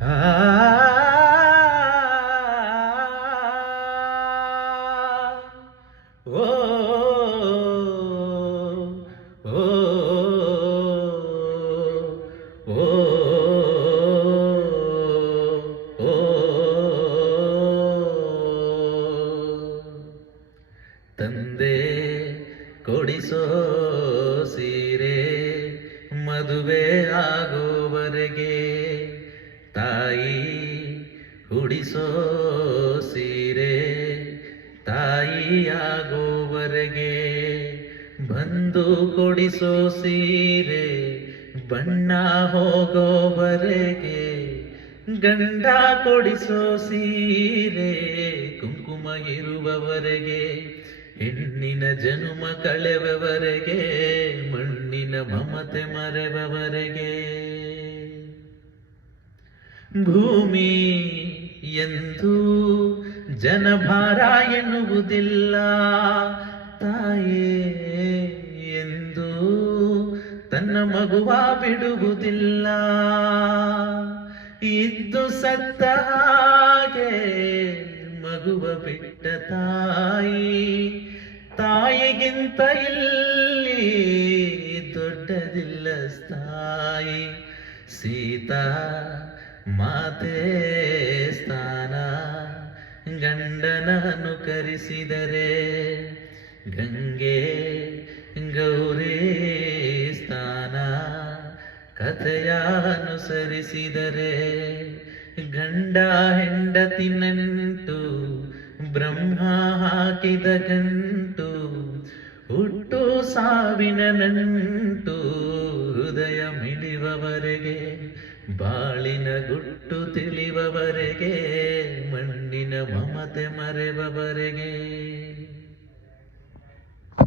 ಆ ಓ ಓ ಓ ಓ ತಂದೆ ಕೊಡಿಸೋ ಸೀರೆ ಮದುವೆ ಆಗೋವರೆಗೆ, ತಾಯಿ ಉಡಿಸೋ ಸೀರೆ ತಾಯಿಯಾಗೋವರೆಗೆ, ಬಂದು ಕೊಡಿಸೋ ಸೀರೆ ಬಣ್ಣ ಹೋಗೋವರೆಗೆ, ಗಂಡ ಕೊಡಿಸೋ ಸೀರೆ ಕುಂಕುಮ ಇರುವವರೆಗೆ, ಹೆಣ್ಣಿನ ಜನುಮ ಕಳೆವವರೆಗೆ, ಮಣ್ಣಿನ ಮಮತೆ ಮರೆವವರೆಗೆ. ಭೂಮಿ ಎಂದು ಜನಭಾರ ಎನ್ನುವುದಿಲ್ಲ, ತಾಯೇ ಎಂದು ತನ್ನ ಮಗುವ ಬಿಡುವುದಿಲ್ಲ. ಇದ್ದು ಸತ್ತ ಹಾಗೆ ಮಗುವ ಬಿಟ್ಟ ತಾಯಿ, ತಾಯಿಗಿಂತ ಇಲ್ಲಿ ದೊಡ್ಡದಿಲ್ಲ ಸ್ಥಾಯಿ. ಸೀತಾ ಮಾತೆ ಸ್ಥಾನ ಗಂಡನ ಅನುಕರಿಸಿದರೆ, ಗಂಗೆ ಗೌರಿ ಸ್ಥಾನ ಕಥೆಯ ಅನುಸರಿಸಿದರೆ, ಗಂಡ ಹೆಂಡತಿ ನಂಟು ಬ್ರಹ್ಮ ಹಾಕಿದ ಗಂಟು, ಹುಟ್ಟು ಸಾವಿನ ನಂಟು ಹೃದಯ ಮಿಡಿವವರೆಗೆ, ಬಾಳಿನ ಗುಟ್ಟು ತಿಳಿವವರೆಗೆ, ಮಣ್ಣಿನ ಮಮತೆ ಮರೆವವರೆಗೆ.